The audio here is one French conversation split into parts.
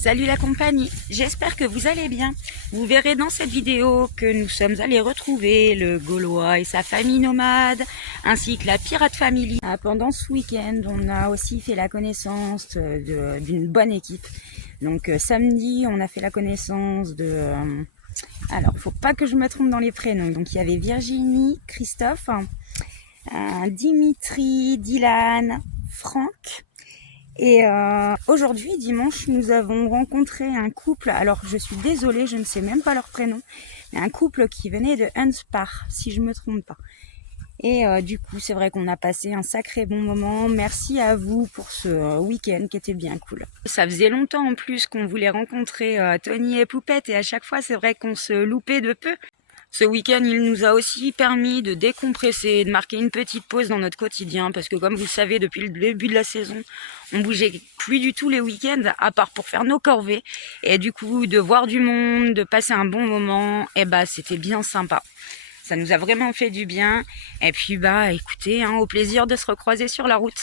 Salut la compagnie, j'espère que vous allez bien. Vous verrez dans cette vidéo que nous sommes allés retrouver le Gaulois et sa famille nomade, ainsi que la Pirate Family. Pendant ce week-end, on a aussi fait la connaissance d'une bonne équipe. Donc samedi, on a fait la connaissance de... alors, faut pas que je me trompe dans les prénoms. Donc il y avait Virginie, Christophe, Dimitri, Dylan, Franck. Et aujourd'hui, dimanche, nous avons rencontré un couple, alors je suis désolée, je ne sais même pas leur prénom, mais un couple qui venait de Hunspar, si je me trompe pas. Et du coup, c'est vrai qu'on a passé un sacré bon moment. Merci à vous pour ce week-end qui était bien cool. Ça faisait longtemps en plus qu'on voulait rencontrer Tony et Poupette, et à chaque fois, c'est vrai qu'on se loupait de peu. Ce week-end, il nous a aussi permis de décompresser, de marquer une petite pause dans notre quotidien, parce que comme vous le savez, depuis le début de la saison, on bougeait plus du tout les week-ends, à part pour faire nos corvées. Et du coup, de voir du monde, de passer un bon moment, et bah c'était bien sympa. Ça nous a vraiment fait du bien. Et puis bah écoutez, au plaisir de se recroiser sur la route.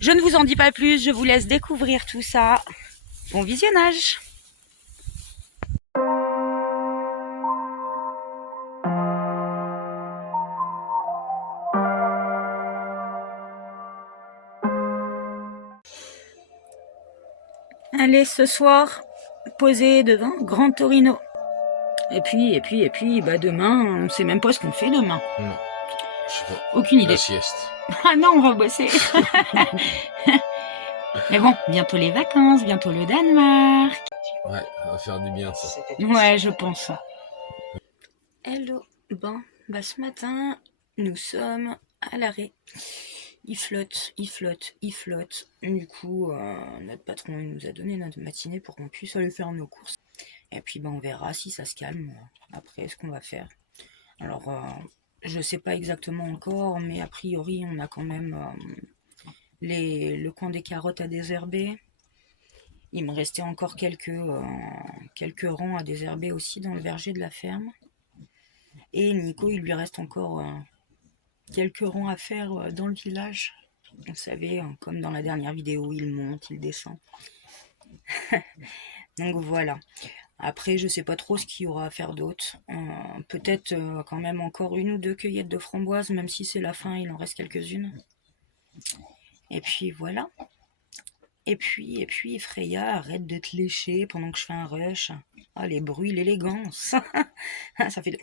Je ne vous en dis pas plus, je vous laisse découvrir tout ça. Bon visionnage! Allez, ce soir, posé devant Grand Torino. Et puis, bah demain, on ne sait même pas ce qu'on fait demain. Non, je sais pas. Aucune idée. La sieste. Ah non, on va bosser. Mais bon, bientôt les vacances, bientôt le Danemark. Ouais, ça va faire du bien ça. Ouais, je pense. Hello. Bon, bah ce matin, nous sommes à l'arrêt. Il flotte. Du coup, notre patron il nous a donné notre matinée pour qu'on puisse aller faire nos courses. Et puis, on verra si ça se calme après ce qu'on va faire. Alors, je sais pas exactement encore, mais a priori, on a quand même le coin des carottes à désherber. Il me restait encore quelques rangs à désherber aussi dans le verger de la ferme. Et Nico, il lui reste encore quelques rangs à faire dans le village. Vous savez, comme dans la dernière vidéo, il monte, il descend. Donc voilà. Après, je sais pas trop ce qu'il y aura à faire d'autre. Peut-être quand même encore une ou deux cueillettes de framboises, même si c'est la fin, il en reste quelques-unes. Et puis voilà. Et puis Freya, arrête de te lécher pendant que je fais un rush. Ah, les bruits, l'élégance. Ça fait de...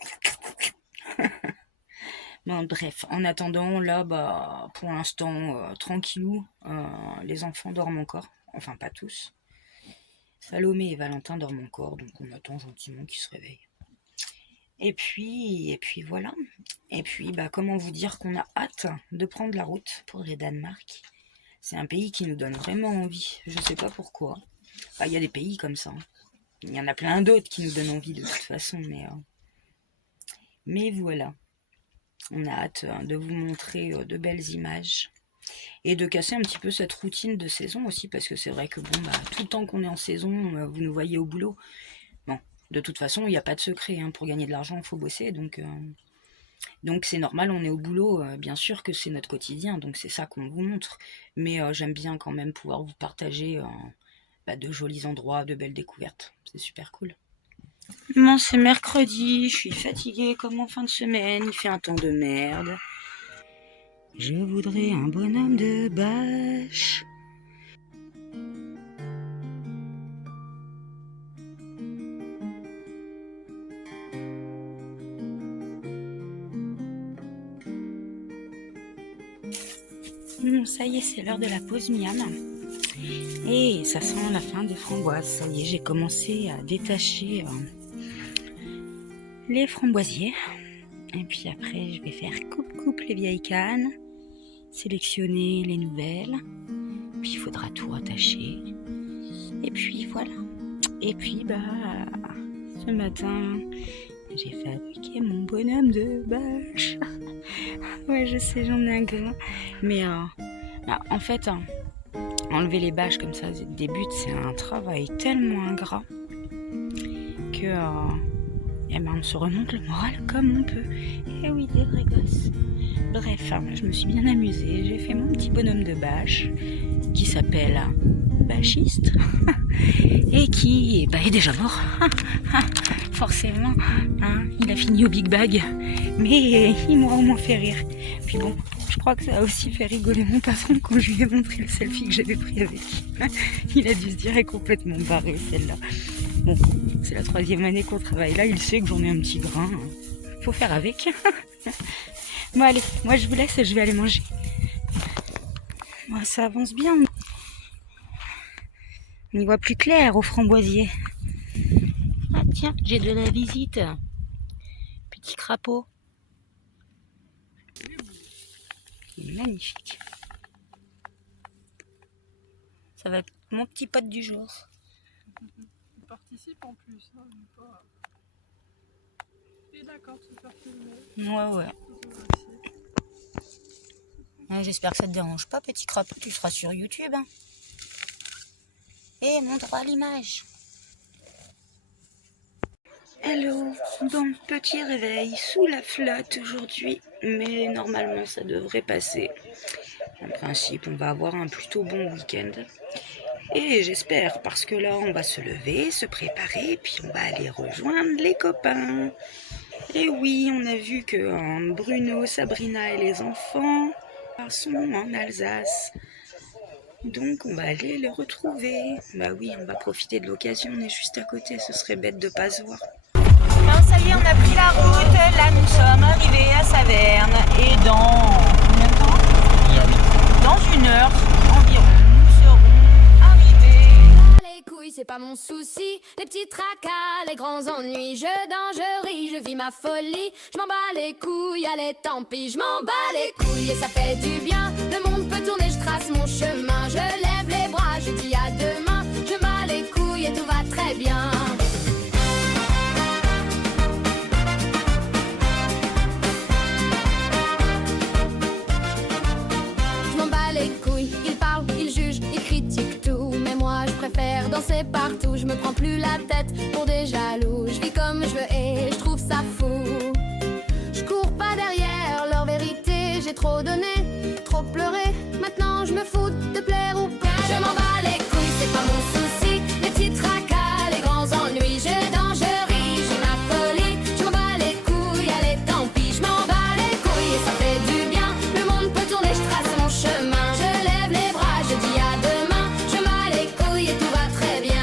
Bon, bref, en attendant, là, bah, pour l'instant, tranquillou. Les enfants dorment encore. Enfin, pas tous. Salomé et Valentin dorment encore, donc on attend gentiment qu'ils se réveillent. Et puis voilà. Et puis, bah, comment vous dire qu'on a hâte de prendre la route pour le Danemark. C'est un pays qui nous donne vraiment envie. Je sais pas pourquoi. Enfin, il y a des pays comme ça. Il y en a plein d'autres qui nous donnent envie de toute façon, mais voilà. On a hâte de vous montrer de belles images. Et de casser un petit peu cette routine de saison aussi, parce que c'est vrai que bon, tout le temps qu'on est en saison, vous nous voyez au boulot. Bon, de toute façon, il n'y a pas de secret, pour gagner de l'argent, il faut bosser, donc c'est normal, on est au boulot, bien sûr que c'est notre quotidien, donc c'est ça qu'on vous montre. Mais j'aime bien quand même pouvoir vous partager de jolis endroits, de belles découvertes, c'est super cool. Bon, c'est mercredi, je suis fatiguée comme en fin de semaine, il fait un temps de merde. Je voudrais un bonhomme de bâche. Ça y est, c'est l'heure de la pause miam. Et ça sent la fin des framboises. Ça y est, j'ai commencé à détacher les framboisiers. Et puis après, je vais faire coupe les vieilles cannes. Sélectionner les nouvelles, puis il faudra tout rattacher, et puis voilà. Et puis ce matin j'ai fabriqué mon bonhomme de bâche. Ouais, je sais, j'en ai un grand, mais en fait enlever les bâches comme ça des buts, c'est un travail tellement ingrat que on se remonte le moral comme on peut. Et oui, des vrais gosses. Bref, je me suis bien amusée. J'ai fait mon petit bonhomme de bâche qui s'appelle Bâchiste. qui est déjà mort. Forcément, hein, il a fini au Big Bag, mais il m'aura au moins fait rire. Puis bon, je crois que ça a aussi fait rigoler mon patron quand je lui ai montré le selfie que j'avais pris avec. Il a dû se dire, elle est complètement barrée celle-là. Bon, c'est la 3e année qu'on travaille là, il sait que j'en ai un petit grain. Faut faire avec. Bon allez, moi je vous laisse, je vais aller manger. Bon, ça avance bien. On y voit plus clair au framboisier. Ah tiens, j'ai de la visite. Petit crapaud. Magnifique. Ça va être mon petit pote du jour. Il participe en plus. Hein, pas... Il est d'accord de se faire filmer. Ouais. J'espère que ça te dérange pas, petit crapaud. Tu seras sur YouTube. Hein. Et mon droit à l'image. Hello, bon petit réveil sous la flotte aujourd'hui, mais normalement ça devrait passer. En principe, on va avoir un plutôt bon week-end. Et j'espère, parce que là on va se lever, se préparer, puis on va aller rejoindre les copains. Et oui, on a vu que Bruno, Sabrina et les enfants sont en Alsace. Donc on va aller les retrouver. Bah oui, on va profiter de l'occasion, on est juste à côté, ce serait bête de pas se voir. Non, ça y est, on a pris la route, là nous sommes arrivés à Saverne et dans combien de temps ? Dans 1 heure environ, nous serons arrivés. Les couilles, c'est pas mon souci, les petits tracas, les grands ennuis, je danse, je ris, je vis ma folie, je m'en bats les couilles, allez tant pis, je m'en bats les couilles et ça fait du bien, le monde peut tourner, je trace mon chemin, je lève les bras, je dis à demain, je bats les couilles et tout va très bien. Danser partout, je me prends plus la tête pour des jaloux. Je vis comme je veux et je trouve ça fou. Je cours pas derrière leur vérité. J'ai trop donné, trop pleuré. Maintenant je me fous de plaire ou pas. Je m'en bats les couilles, c'est pas mon souci. Les petits tracas, les grands ennuis. Je danse, je ris, j'ai ma folie. Je m'en bats les couilles, allez tant pis. Je m'en bats les couilles et ça fait du bien. Le monde peut tourner, je trace mon chemin. Je lève les bras, je dis à demain. Je m'en bats les couilles et tout va très bien.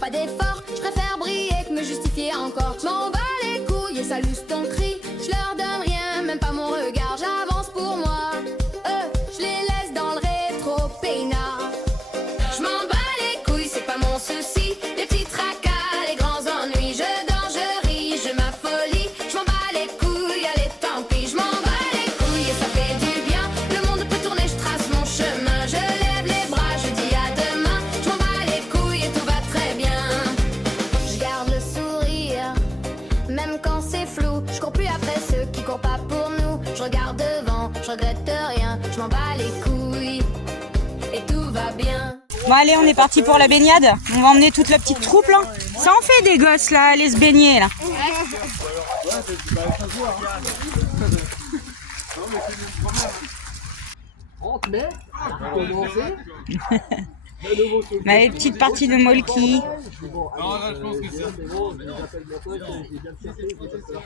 Pas d'effort, je préfère briller que me justifier encore. Je m'en bats les couilles et ça loose ton cri. Je leur donne rien, même pas mon regard. J'avance pour moi, je les laisse dans le rétro peinard. Je m'en bats les couilles, c'est pas mon souci. Les petits tracas, les grands ennuis. Je danse, je ris, je ma folie. Je m'en bats les couilles, allez tant pis. Je m'en bats les couilles et ça fait du bien. Le monde peut tourner, je trace mon chemin. Je lève les bras, je dis à demain. Je m'en bats les couilles et tout va très bien. Même quand c'est flou, je cours plus après ceux qui courent pas pour nous. Je regarde devant, je regrette rien, je m'en bats les couilles et tout va bien. Bon allez, on est parti pour la baignade. On va emmener toute la petite troupe là. Ça en fait des gosses là, aller se baigner là. Ma petite partie de molki.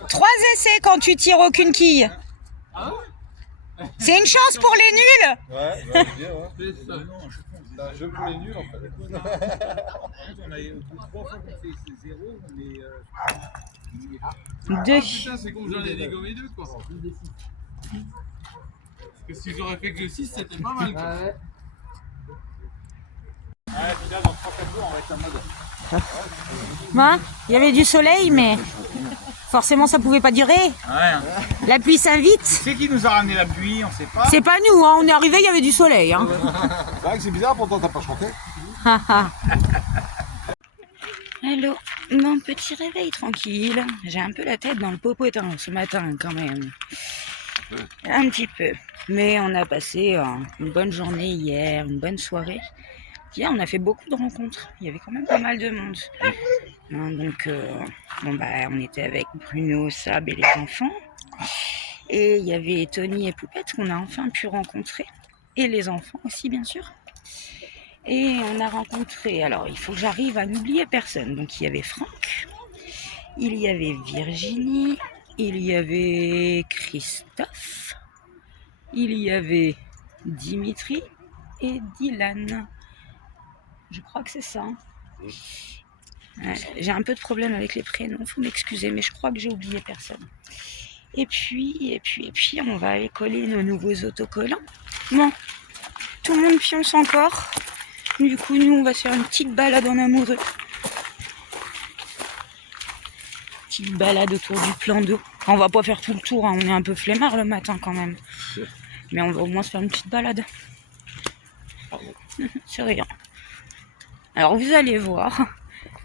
3 essais quand tu tires aucune quille. C'est une chance pour les nuls. Ouais, bah, bien, ouais. C'est un jeu pour les nuls en fait. On a 3 fois qu'on fait 0, on est. 2. Putain, c'est con, j'en ai dégommé 2 quoi. Parce que si j'aurais fait que le 6, c'était pas mal quoi. Ouais, puis là, dans 3-4 jours, on va être en mode. Hein, il y avait du soleil, mais forcément ça pouvait pas durer. Ouais. La pluie s'invite. C'est qui nous a ramené la pluie, on sait pas. C'est pas nous, hein. On est arrivé, il y avait du soleil. Hein. C'est vrai que c'est bizarre, pourtant t'as pas chanté. Hello, mon petit réveil tranquille. J'ai un peu la tête dans le popotin ce matin quand même. Un petit peu. Mais on a passé une bonne journée hier, une bonne soirée. Hier, on a fait beaucoup de rencontres. Il y avait quand même pas mal de monde. Donc, bon, bah, on était avec Bruno, Sab et les enfants. Et il y avait Tony et Poupette qu'on a enfin pu rencontrer. Et les enfants aussi, bien sûr. Et on a rencontré, alors il faut que j'arrive à n'oublier personne. Donc il y avait Franck, il y avait Virginie, il y avait Christophe, il y avait Dimitri et Dylan. Je crois que c'est ça. Ouais, j'ai un peu de problème avec les prénoms, faut m'excuser, mais je crois que j'ai oublié personne. Et puis, on va aller coller nos nouveaux autocollants. Bon, tout le monde pionce encore. Du coup, nous, on va se faire une petite balade en amoureux. Petite balade autour du plan d'eau. On va pas faire tout le tour, hein. On est un peu flemmard le matin quand même. Mais on va au moins se faire une petite balade. C'est rien. Alors, vous allez voir,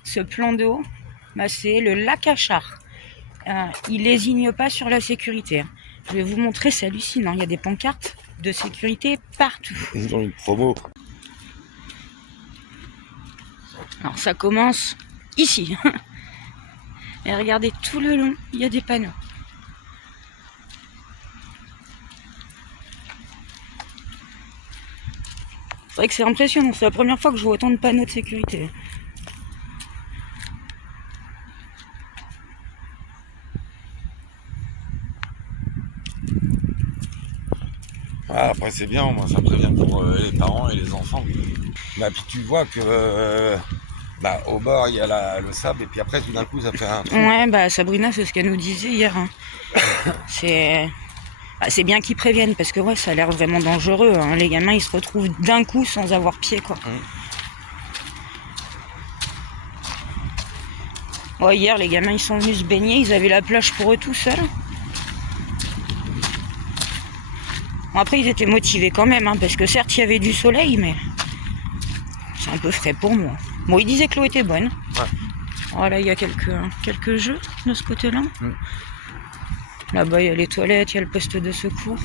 ce plan d'eau, bah, c'est le lac Achard. Il lésigne pas sur la sécurité. Je vais vous montrer, c'est hallucinant. Il y a des pancartes de sécurité partout. Ils ont une promo. Alors ça commence ici. Et regardez, tout le long, il y a des panneaux. C'est vrai que c'est impressionnant, c'est la première fois que je vois autant de panneaux de sécurité. Ah, après c'est bien, moi ça prévient pour les parents et les enfants. Bah, puis tu vois que au bord il y a le sable et puis après tout d'un coup ça fait un trou. Ouais, bah Sabrina, c'est ce qu'elle nous disait hier. Hein. C'est bien qu'ils préviennent parce que ouais, ça a l'air vraiment dangereux. Hein. Les gamins ils se retrouvent d'un coup sans avoir pied quoi. Ouais, hier les gamins ils sont venus se baigner, ils avaient la plage pour eux tout seuls. Bon, après ils étaient motivés quand même, hein, parce que certes il y avait du soleil, mais c'est un peu frais pour moi. Bon, ils disaient que l'eau était bonne. Ouais. Voilà, il y a quelques jeux de ce côté-là. Là-bas, il y a les toilettes, il y a le poste de secours.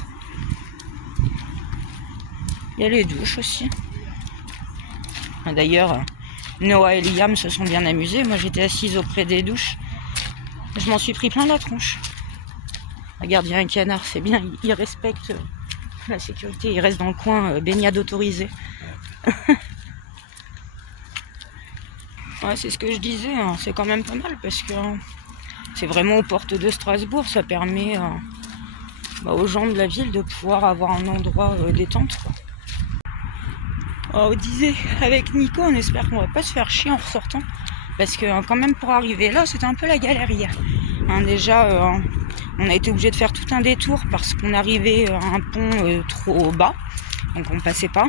Il y a les douches aussi. D'ailleurs, Noah et Liam se sont bien amusés. Moi, j'étais assise auprès des douches. Je m'en suis pris plein la tronche. Regarde, il y a un canard, c'est bien. Il respecte la sécurité. Il reste dans le coin, baignade autorisée. Ouais, c'est ce que je disais, hein. C'est quand même pas mal parce que c'est vraiment aux portes de Strasbourg. Ça permet aux gens de la ville de pouvoir avoir un endroit détente, quoi. On disait avec Nico, on espère qu'on va pas se faire chier en ressortant parce que quand même pour arriver là, c'était un peu la galère hier. Hein, déjà, on a été obligé de faire tout un détour parce qu'on arrivait à un pont trop bas, donc on passait pas.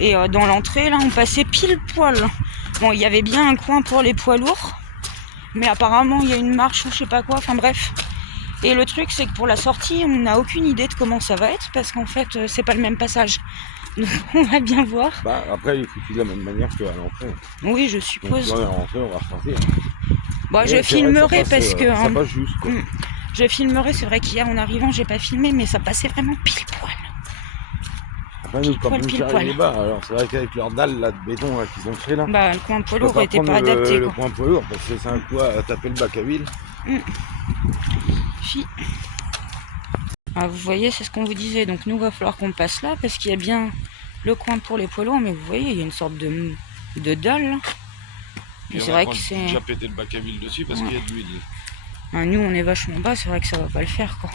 Et dans l'entrée, là, on passait pile poil. Bon, il y avait bien un coin pour les poids lourds, mais apparemment, il y a une marche ou je sais pas quoi, enfin bref. Et le truc, c'est que pour la sortie, on n'a aucune idée de comment ça va être, parce qu'en fait, c'est pas le même passage. Donc, on va bien voir. Bah, après, il faut de la même manière qu'à l'entrée. Oui, je suppose. Donc, à l'entrée, on va ressortir. Bon, je filmerai parce que... Ça passe juste, quoi. Je filmerai, c'est vrai qu'hier, en arrivant, j'ai pas filmé, mais ça passait vraiment pile poil. Après, nous, quand nous sommes arrivés bas, alors c'est vrai qu'avec leur dalle là, de béton là, qu'ils ont fait là, bah, le coin poids lourd était pas adapté. Le coin poids lourd, parce que c'est un coup à taper le bac à huile. Ah, vous voyez, c'est ce qu'on vous disait. Donc nous, il va falloir qu'on passe là, parce qu'il y a bien le coin pour les poids lourds, mais vous voyez, il y a une sorte de dalle là. Et c'est vrai que c'est... déjà pété le bac à huile dessus parce qu'il y a de l'huile. Ah, nous, on est vachement bas, c'est vrai que ça va pas le faire, quoi.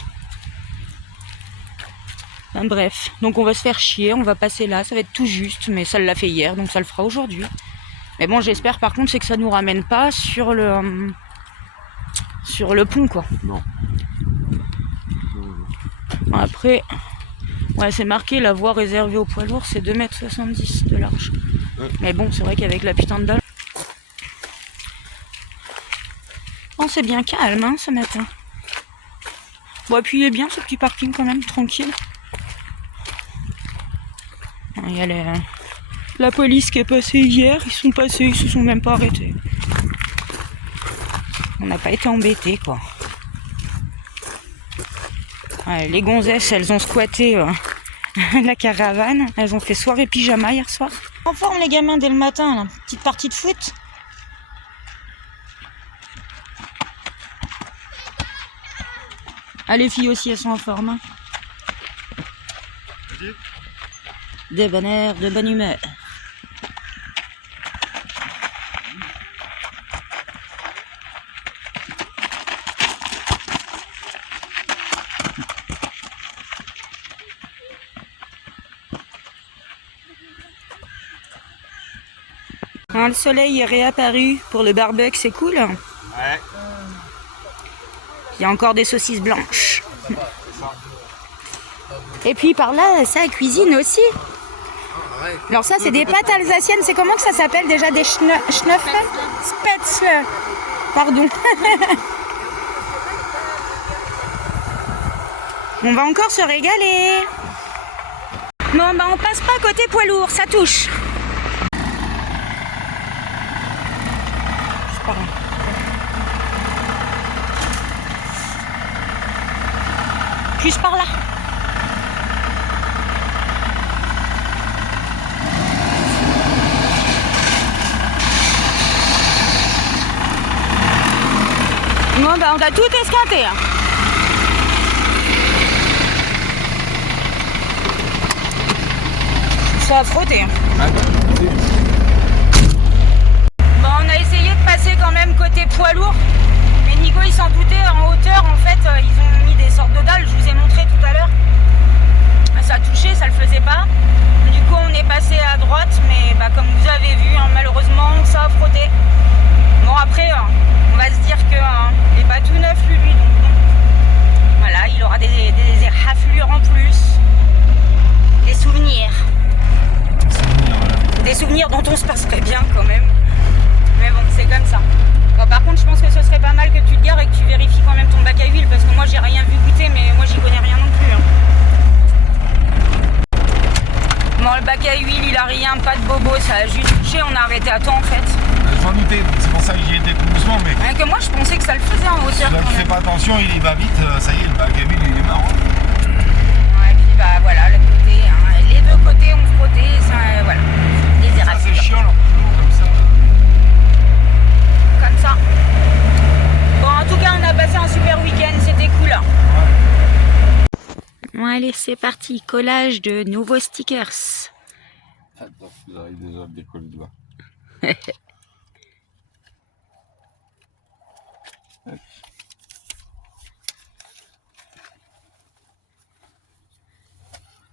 Enfin, bref, donc on va se faire chier, on va passer là, ça va être tout juste, mais ça l'a fait hier, donc ça le fera aujourd'hui. Mais bon, j'espère par contre, c'est que ça nous ramène pas sur le pont, quoi. Non. Bon, après, ouais, c'est marqué, la voie réservée aux poids lourds, c'est 2,70 m de large. Ouais. Mais bon, c'est vrai qu'avec la putain de dalle... Bon, c'est bien calme, hein, ce matin. Bon, et puis il est bien ce petit parking quand même, tranquille. Il y a la police qui est passée hier, ils sont passés, ils se sont même pas arrêtés. On n'a pas été embêtés, quoi. Ouais, les gonzesses, elles ont squatté la caravane, elles ont fait soirée pyjama hier soir. En forme les gamins dès le matin, là. Petite partie de foot. Ah, les filles aussi, elles sont en forme. Hein. De bon air, de bonne humeur. Hein, le soleil est réapparu pour le barbecue, c'est cool. Ouais. Il y a encore des saucisses blanches. Et puis par là, ça cuisine aussi. Alors ça, c'est des pâtes alsaciennes. C'est comment que ça s'appelle déjà? Des schnuffel? Spätzle. Pardon. On va encore se régaler. Bon, bah on passe pas côté poids lourd, ça touche. Juste par là. Bon, bah on a tout esquinté. Hein. Ça a frotté. Hein. Bon, on a essayé de passer quand même côté poids lourd. Mais Nico, il s'en doutait, en hauteur, en fait, ils ont mis des sortes de dalles, je vous ai montré tout à l'heure. Ça touchait, ça le faisait pas. Du coup, on est passé à droite, mais bah, comme vous avez vu, hein, malheureusement, ça a frotté. Bon, après, on va se dire que il n'est pas tout neuf, lui, donc bon. Voilà, il aura des raflures en plus. Des souvenirs. Des souvenirs dont on se passerait bien quand même. Mais bon, c'est comme ça. Bon, par contre, je pense que ce serait pas mal que tu te gares et que tu vérifies quand même ton bac à huile, parce que moi j'ai rien vu goûter, mais moi j'y connais rien non plus. Hein. Bon, le bac à huile il a rien, pas de bobo, ça a juste touché, on a arrêté à temps en fait. Je m'en doutais, c'est pour ça que j'y étais tout doucement, mais. Rien que moi je pensais que ça le faisait en hauteur. Si tu fais pas attention, il y va vite, ça y est, le bac à huile il est marrant. Ouais, et puis bah voilà, le côté, hein, les deux côtés ont frotté, ça, voilà. Les Ça c'est éraflures. chiant, alors, comme ça. Comme ça. Bon, en tout cas, on a passé un super week-end, c'était cool. Bon, allez, c'est parti. Collage de nouveaux stickers. Attends, vous avez déjà décollé de là.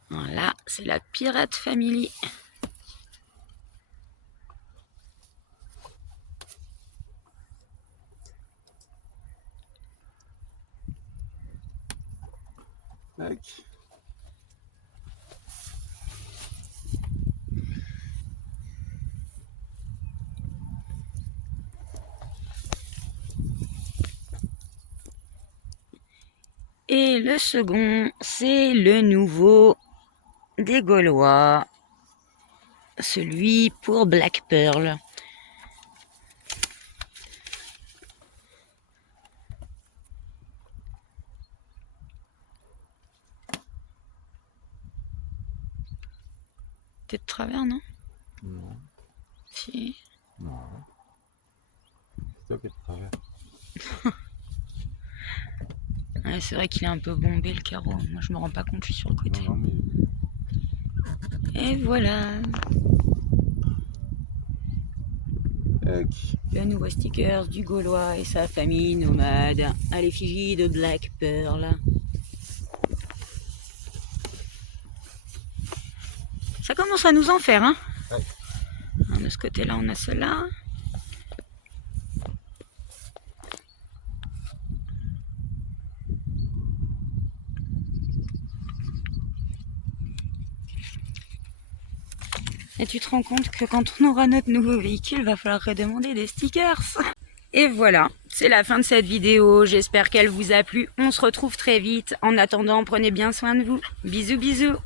Voilà, c'est la Pirate Family. Tac. Et le second, c'est le nouveau des Gaulois. Celui pour Black Pearl. T'es de travers, non? Non. Si. Non. C'est toi qui es de travers. Ouais, c'est vrai qu'il est un peu bombé le carreau. Moi je me rends pas compte, je suis sur le côté. Non, mais... Et voilà. Tac. Le nouveau sticker du Gaulois et sa famille nomade à l'effigie de Black Pearl. Ça commence à nous en faire, hein? Ouais. De ce côté-là, on a cela. Et tu te rends compte que quand on aura notre nouveau véhicule, il va falloir redemander des stickers. Et voilà, c'est la fin de cette vidéo. J'espère qu'elle vous a plu. On se retrouve très vite. En attendant, prenez bien soin de vous. Bisous, bisous.